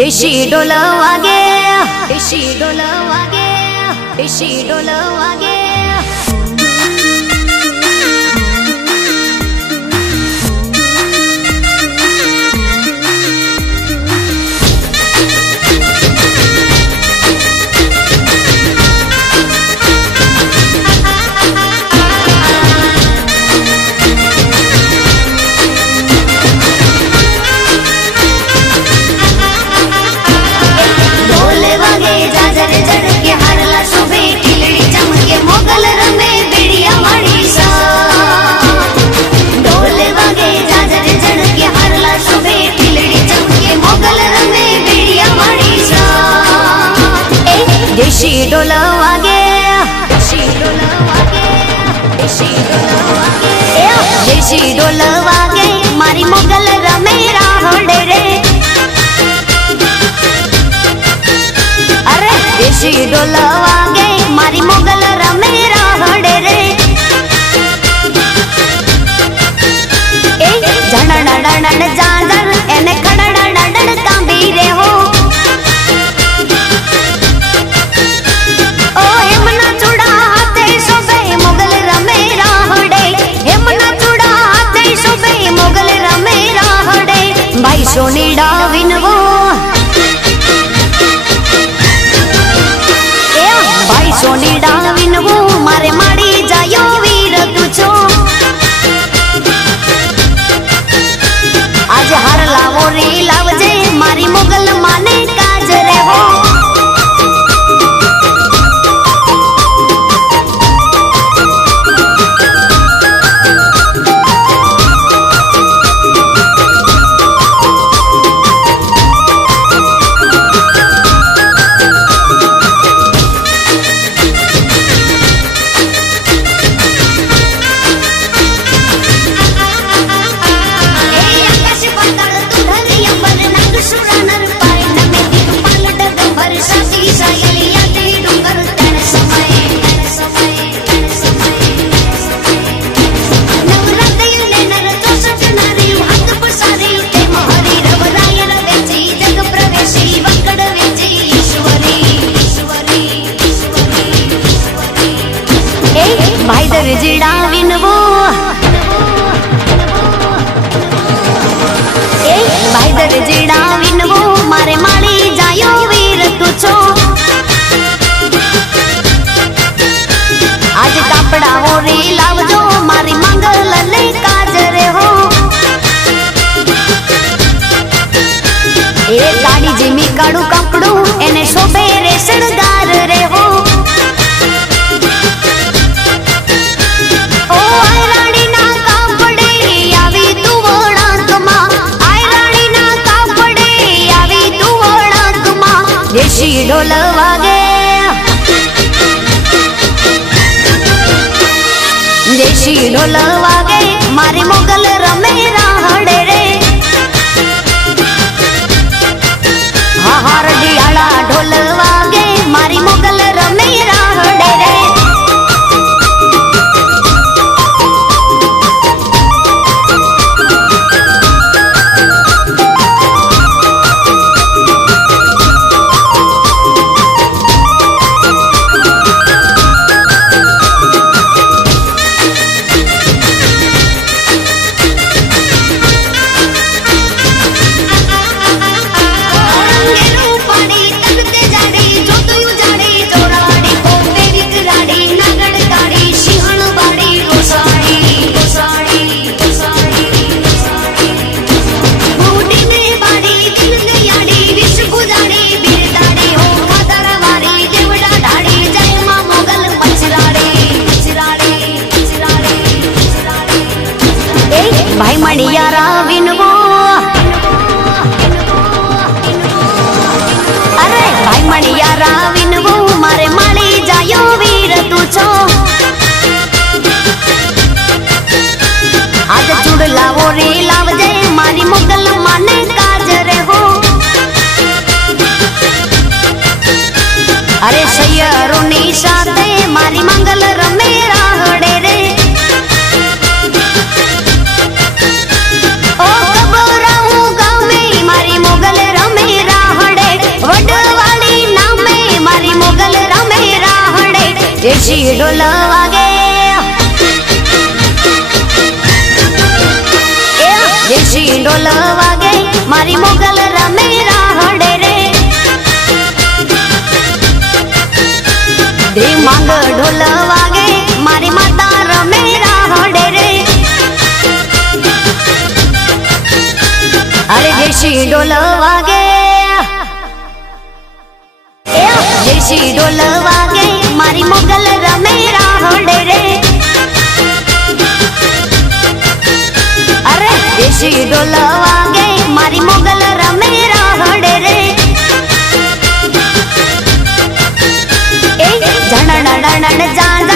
देशी ढोल वागे, देशी ढोल वागे, देशी ढोल वागे। देशी ढोल वागे, देशी ढोल वागे, देशी ढोल वागे, देशी ढोल वागे मारी मोगल रमे राहोड़े रे। अरे देशी ढोल वागे मारी मोगल रमे राहोड़े रे। झणण जांजर एने खड़ड़ कांबी रे हो। भाई सोनी डाविन वो, भाई सोनी डाविन वो मारे माड़ी जायो वीर तुझो। आज हर लावो रे लावजे मारी मोगल माने काज रे हो। भाई दर्जी डाविन वो, भाई दर्जी डाविन वो मारे माड़ी जायो वीर तुझो। आज कपड़ा हो रे लावजो मारी मंगल ले काज रे हो। ए गाड़ी जिमी काड़ू कपड़ू एने शोभे रे शृंगार रे हो। देशी ढोल वागे, देशी ढोल वागे मारे मोगल रमे राहड़े रे। हार दियाला ढोल वागे मारी मोगल रमे राहड़े रे। भाई मणिया राविन वो, अरे भाई मणिया राविन वो मारे माड़ी जायो वीर तुझो। आज चुड़ लावो रे लावजे मारी मोगल माने काज रे हो। अरे सैयरो नी साथे मारी मंगल रमे राहड़े रे। ओ कबराऊ गाँव में मारी मोगल रमे राहड़े। ढोल वागे मारी मोगल रमे राहड़े रे दिमाग ढोल वागे मारी माता रमे राहड़े रे अरे देशी ढोल वागे देशी ढोल वागे मारी मोगल रमे राहड़े रे अरे देशी ढोल वागे मारी मोगल रमे राहड़े रे ए झणण डणण जान